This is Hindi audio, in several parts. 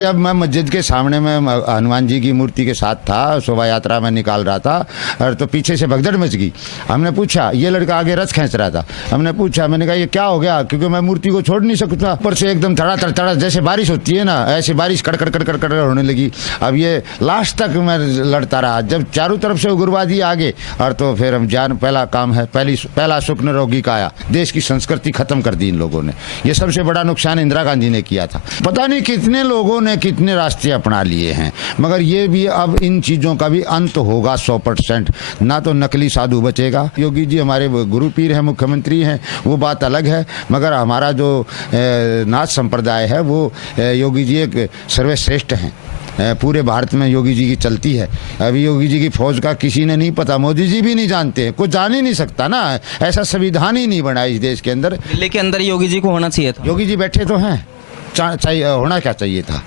जब मैं मस्जिद के सामने में हनुमान जी की मूर्ति के साथ था, शोभा यात्रा में निकाल रहा था, और तो पीछे से भगदड़ मच गई। हमने पूछा, ये लड़का आगे रथ खींच रहा था, हमने पूछा, मैंने कहा ये क्या हो गया, क्योंकि मैं मूर्ति को छोड़ नहीं सकता। ऊपर से एकदम धड़ा जैसे बारिश होती है ना, ऐसी बारिश कड़कड़ कड़कड़ कड़कड़ होने लगी। अब ये लास्ट तक मैं लड़ता रहा। जब चारों तरफ से उग्रवादी आगे, और तो फिर हम जान, पहला काम है, पहला सुख निरोगी काया। देश की संस्कृति खत्म कर दी इन लोगों ने। ये सबसे बड़ा नुकसान इंदिरा गांधी ने किया था। पता नहीं कितने लोगों ने कितने रास्ते अपना लिए हैं, मगर ये भी अब इन चीजों का भी अंत होगा 100%। ना तो नकली साधु बचेगा। योगी जी हमारे गुरु पीर हैं, मुख्यमंत्री हैं, वो बात अलग है, मगर हमारा जो नाथ संप्रदाय है वो योगी जी एक सर्वश्रेष्ठ हैं। पूरे भारत में योगी जी की चलती है। अभी योगी जी की फौज का किसी ने नहीं पता, मोदी जी भी नहीं जानते हैं, कुछ जान ही नहीं सकता ना। ऐसा संविधान ही नहीं बना इस देश के अंदर। दिल्ली के अंदर योगी जी को होना चाहिए था। योगी जी बैठे तो हैं, चाहिए होना क्या चाहिए था।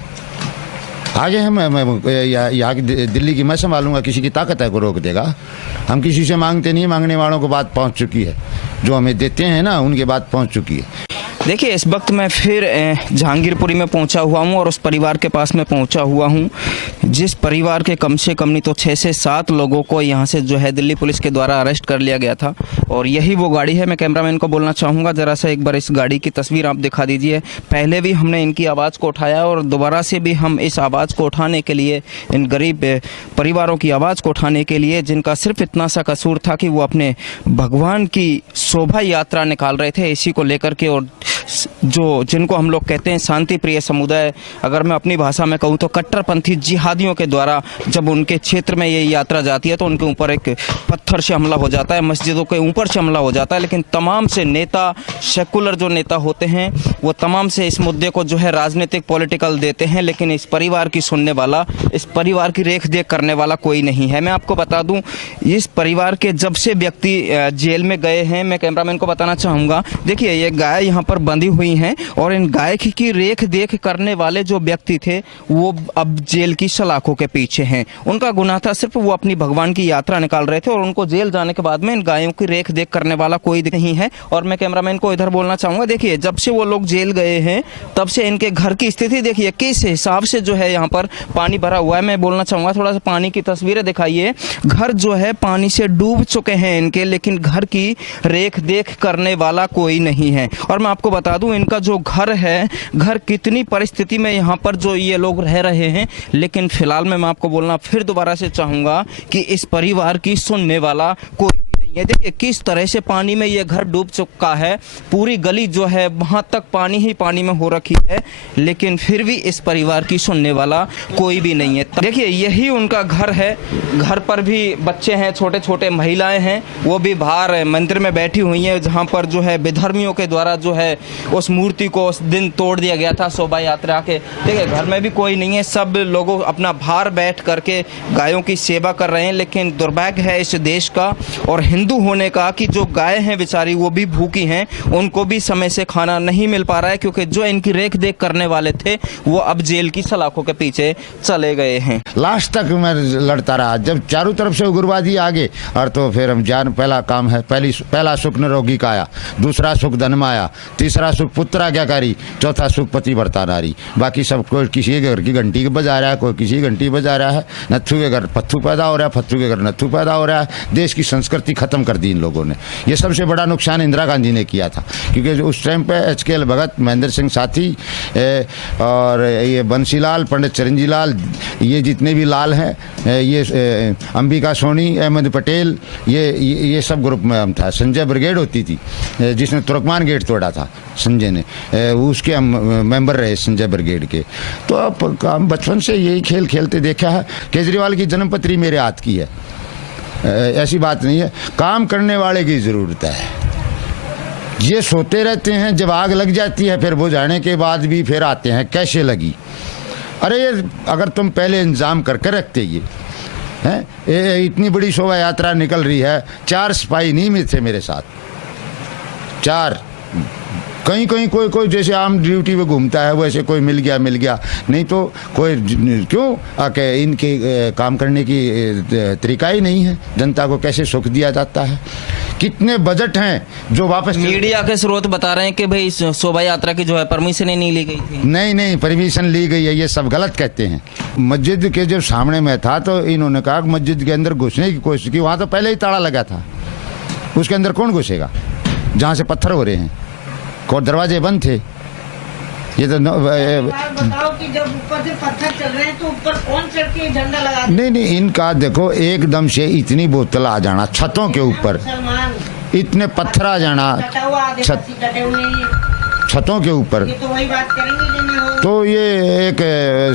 आगे हम यहाँ की दिल्ली की मैं संभालूंगा, किसी की ताकत है को रोक देगा। हम किसी से मांगते नहीं, मांगने वालों को बात पहुँच चुकी है, जो हमें देते हैं ना उनकी बात पहुँच चुकी है। देखिए, इस वक्त मैं फिर जहांगीरपुरी में पहुंचा हुआ हूं और उस परिवार के पास में पहुंचा हुआ हूं जिस परिवार के कम से कम नहीं तो 6 से 7 लोगों को यहां से जो है दिल्ली पुलिस के द्वारा अरेस्ट कर लिया गया था। और यही वो गाड़ी है। मैं कैमरामैन को बोलना चाहूँगा, ज़रा सा एक बार इस गाड़ी की तस्वीर आप दिखा दीजिए। पहले भी हमने इनकी आवाज़ को उठाया और दोबारा से भी हम इस आवाज़ को उठाने के लिए, इन गरीब परिवारों की आवाज़ को उठाने के लिए, जिनका सिर्फ इतना सा कसूर था कि वो अपने भगवान की शोभा यात्रा निकाल रहे थे इसी को लेकर के, और जो जिनको हम लोग कहते हैं शांति प्रिय समुदाय, अगर मैं अपनी भाषा में कहूँ तो कट्टरपंथी जिहादियों के द्वारा जब उनके क्षेत्र में ये यात्रा जाती है तो उनके ऊपर एक पत्थर से हमला हो जाता है, मस्जिदों के ऊपर से हमला हो जाता है। लेकिन तमाम से नेता, सेकुलर जो नेता होते हैं, वो तमाम से इस मुद्दे को जो है राजनीतिक पॉलिटिकल देते हैं, लेकिन इस परिवार की सुनने वाला, इस परिवार की रेख देख करने वाला कोई नहीं है। मैं आपको बता दूं, इस परिवार के जब से व्यक्ति जेल में गए हैं, मैं कैमरामैन को बताना चाहूँगा, देखिए ये गाय यहाँ पर बंधी हुई हैं और इन गाय की रेख देख करने वाले जो व्यक्ति थे वो अब जेल की सलाखों के पीछे हैं। उनका गुनाह था सिर्फ वो अपनी भगवान की यात्रा निकाल रहे थे और उनको जेल जाने के बाद में इन गायों की रेख देख करने वाला कोई नहीं है। और मैं कैमरामैन को इधर बोलना चाहूँगा, देखिए जब से वो लोग जेल गए हैं तब से इनके घर की स्थिति देखिए किस हिसाब से जो है यहाँ पर पानी भरा हुआ है। मैं बोलना चाहूँगा, थोड़ा सा पानी की तस्वीरें दिखाइए। घर जो है पानी से डूब चुके हैं इनके, लेकिन घर की रेख देख करने वाला कोई नहीं है। और मैं आपको बता दूं, इनका जो घर है, घर कितनी परिस्थिति में यहाँ पर जो ये लोग रह रहे हैं, लेकिन फिलहाल मैं आपको बोलना फिर दोबारा से चाहूँगा कि इस परिवार की सुनने वाला कोई ये देखिए किस तरह से पानी में ये घर डूब चुका है। पूरी गली जो है वहां तक पानी ही पानी में हो रखी है, लेकिन फिर भी इस परिवार की सुनने वाला कोई भी नहीं है। देखिए यही उनका घर है। घर पर भी बच्चे हैं, छोटे छोटे महिलाएं हैं, वो भी बाहर मंदिर में बैठी हुई हैं, जहां पर जो है विधर्मियों के द्वारा जो है उस मूर्ति को उस दिन तोड़ दिया गया था शोभा यात्रा के। देखिए घर में भी कोई नहीं है, सब लोगों अपना बाहर बैठ करके गायों की सेवा कर रहे हैं। लेकिन दुर्भाग्य है इस देश का और हिंदू होने का कि जो गाय हैं बेचारी वो भी भूखी हैं, उनको भी समय से खाना नहीं मिल पा रहा है, क्योंकि जो इनकी रेख देख करने वाले थे वो अब जेल की सलाखों के पीछे चले गए हैं। लास्ट तक मैं लड़ता रहा। जब चारों तरफ से उग्रवादी आगे, और तो फिर हम जान, पहला काम है, पहला सुख निरोगी काया, दूसरा सुख धनमाया, तीसरा सुख पुत्र आज्ञाकारी, चौथा सुख पति भरता नारी। बाकी सब कोई किसी के घर की घंटी बजा रहा है, कोई किसी की घंटी बजा रहा है। नत्थू के घर पत्थू पैदा हो रहा है, पत्थू के घर नत्थू पैदा हो रहा है। देश की संस्कृति खत्म कर दी इन लोगों ने। ये सबसे बड़ा नुकसान इंदिरा गांधी ने किया था, क्योंकि उस टाइम पे HKL भगत, महेंद्र सिंह साथी और ये बंसीलाल, पंडित चिरंजी लाल, ये जितने भी लाल हैं, ये अंबिका सोनी, अहमद पटेल, ये सब ग्रुप में हम था। संजय ब्रिगेड होती थी जिसने तुर्कमान गेट तोड़ा था, संजय ने, उसके हम मेंबर रहे संजय ब्रिगेड के। तो अब हम बचपन से यही खेल खेलते देखा है। केजरीवाल की जन्मपत्री मेरे हाथ की है, ऐसी बात नहीं है। काम करने वाले की जरूरत है। ये सोते रहते हैं, जब आग लग जाती है फिर बुझाने के बाद भी फिर आते हैं कैसे लगी। अरे ये अगर तुम पहले इंतजाम करके रखते, ये हैं, इतनी बड़ी शोभा यात्रा निकल रही है, 4 सिपाही नहीं मिले थे मेरे साथ, 4। कहीं कहीं कोई जैसे आम ड्यूटी पे घूमता है वैसे कोई मिल गया, नहीं तो कोई क्यों आके इनके काम करने की तरीका ही नहीं है। जनता को कैसे सुख दिया जाता है, कितने बजट हैं जो वापस मीडिया के स्रोत बता रहे हैं कि भाई शोभा यात्रा की जो है परमिशन ही नहीं ली गई थी। नहीं परमिशन ली गई है, ये सब गलत कहते हैं। मस्जिद के जब सामने में था तो इन्होंने कहा कि मस्जिद के अंदर घुसने की कोशिश की, वहाँ तो पहले ही ताला लगा था, उसके अंदर कौन घुसेगा जहाँ से पत्थर हो रहे हैं, और दरवाजे बंद थे। ये तो बताओ कि जब ऊपर से पत्थर चल रहे हैं तो ऊपर कौन चढ़ के झंडा लगा? नहीं इनका देखो एकदम से इतनी बोतल आ जाना छतों के ऊपर, मुसलमान इतने पत्थर आ जाना कटा हुआ, आधे छत- पत्ती कटे हुए हैं। छतों के ऊपर, ये तो वही बात करेंगे जो ना हो। तो ये एक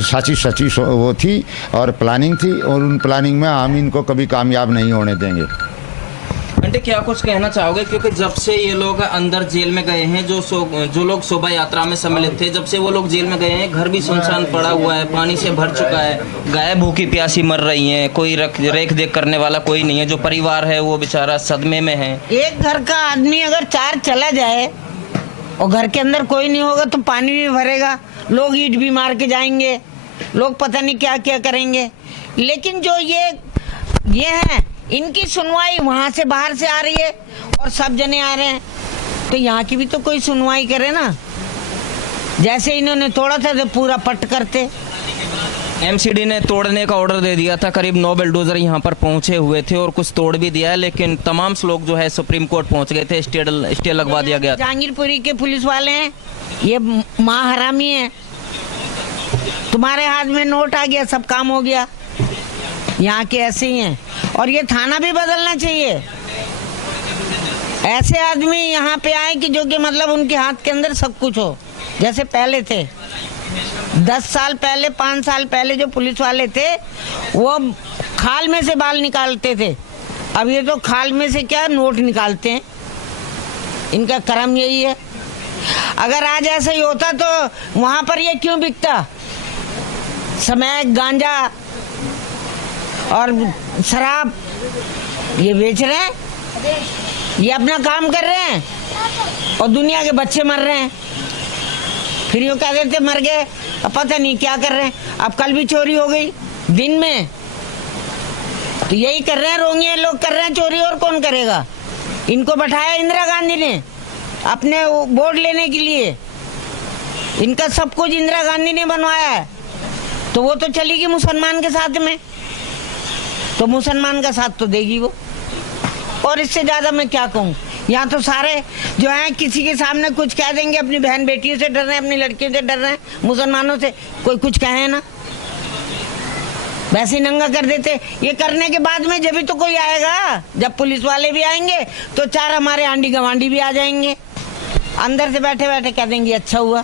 सच्ची वो थी और प्लानिंग थी, और उन प्लानिंग में हम इनको कभी कामयाब नहीं होने देंगे। आंटी क्या कुछ कहना चाहोगे, क्योंकि जब से ये लोग अंदर जेल में गए हैं, जो लोग शोभा यात्रा में सम्मिलित थे, जब से वो लोग जेल में गए हैं, घर भी सुनसान पड़ा हुआ है, पानी से भर चुका है, गाय भूखी प्यासी मर रही हैं, कोई रेख देख करने वाला कोई नहीं है, जो परिवार है वो बेचारा सदमे में है। एक घर का आदमी अगर 4 चला जाए और घर के अंदर कोई नहीं होगा तो पानी भी भरेगा, लोग ईंट भी मार के जाएंगे, लोग पता नहीं क्या क्या करेंगे। लेकिन जो ये है, इनकी सुनवाई वहां से बाहर से आ रही है और सब जने आ रहे हैं, तो यहाँ की भी तो कोई सुनवाई करे ना। जैसे इन्होंने तोड़ा था तो पूरा पट करते। एमसीडी ने तोड़ने का ऑर्डर दे दिया था, करीब 9 बुलडोजर यहाँ पर पहुंचे हुए थे और कुछ तोड़ भी दिया है, लेकिन तमाम लोग जो है सुप्रीम कोर्ट पहुंच गए थे, स्टे लगवा दिया गया था। जहांगीरपुरी के पुलिस वाले हैं, ये माँ हरामी है, तुम्हारे हाथ में नोट आ गया, सब काम हो गया। यहाँ के ऐसे ही हैं, और ये थाना भी बदलना चाहिए। ऐसे आदमी यहाँ पे आए कि जो कि मतलब उनके हाथ के अंदर सब कुछ हो, जैसे पहले थे 10 साल पहले 5 साल पहले जो पुलिस वाले थे वो खाल में से बाल निकालते थे, अब ये तो खाल में से क्या नोट निकालते हैं। इनका कर्म यही है। अगर आज ऐसा ही होता तो वहां पर ये क्यों बिकता? स्मैक, गांजा और शराब ये बेच रहे हैं, ये अपना काम कर रहे हैं और दुनिया के बच्चे मर रहे हैं। फिर यूँ कह देते मर गए, अब पता नहीं क्या कर रहे हैं। अब कल भी चोरी हो गई दिन में, तो यही कर रहे हैं, रोंगे लोग कर रहे हैं चोरी, और कौन करेगा? इनको बैठाया इंदिरा गांधी ने अपने वोट लेने के लिए, इनका सब कुछ इंदिरा गांधी ने बनवाया है, तो वो तो चलेगी मुसलमान के साथ में, तो मुसलमान का साथ तो देगी वो। और इससे ज्यादा मैं क्या कहूँ? यहाँ तो सारे जो हैं किसी के सामने कुछ कह देंगे, अपनी बहन बेटियों से डर रहे हैं, अपनी लड़कियों से डर रहे हैं, मुसलमानों से कोई कुछ कहे ना, वैसे ही नंगा कर देते। ये करने के बाद में जब भी तो कोई आएगा, जब पुलिस वाले भी आएंगे तो 4 हमारे आंडी गवांडी भी आ जाएंगे, अंदर से बैठे बैठे कह देंगे अच्छा हुआ।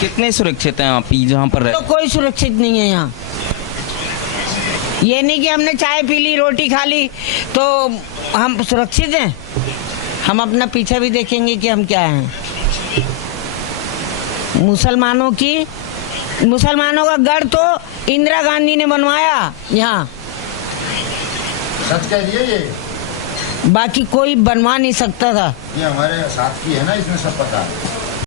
कितने सुरक्षित हैं आप जहाँ पर तो कोई सुरक्षित नहीं है यहाँ। ये नहीं कि हमने चाय पी ली, रोटी खा ली तो हम सुरक्षित हैं। हम अपना पीछे भी देखेंगे कि हम क्या हैं। मुसलमानों का गढ़ तो इंदिरा गांधी ने बनवाया यहाँ, सच कह दिए ये, बाकी कोई बनवा नहीं सकता था। ये हमारे साथ की है ना, इसमें सब पता है।